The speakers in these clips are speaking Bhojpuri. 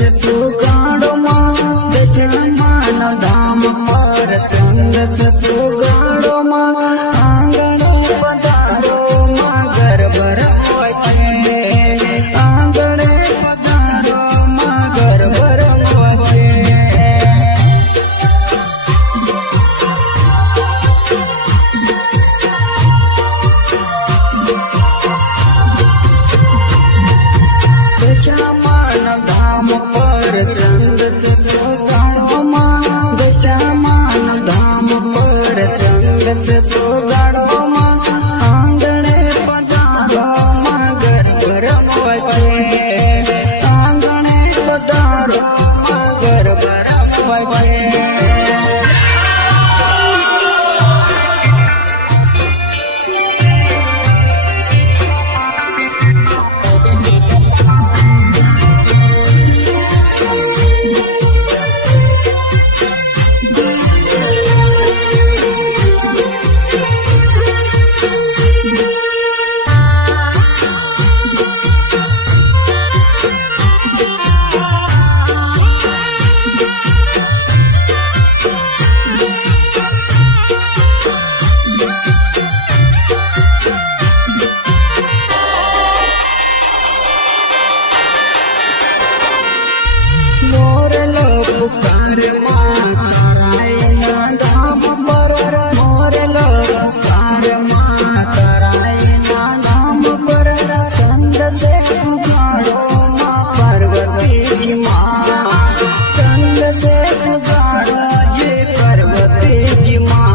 से तू गाड़ो माँ देखे मान धाम पर संग से तू गाड़ो माँ आंगण पधारो माँ घर भर आंगण पधारो माँ घर भर धाम पर संग से तू गाड़ो माँ मान धाम पर संग से तू गाड़ो माँ आंगणे पधारो माँ घर भर आंगणे पधारो माँ घर भर पुकार माँ करायना धाम पर मोर पुकार माँ करायना धाम पर संग से पुकारो माँ पार्वती जी माँ संग से पुकारो जी पार्वती जी माँ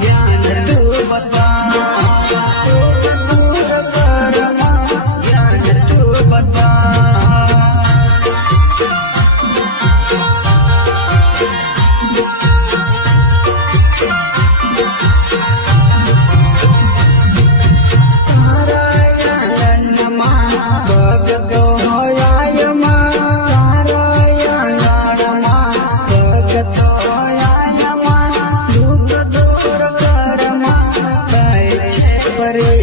જ્ઞાન તું બતા દૂર કરમાં જ્ઞાન તું બતા Pare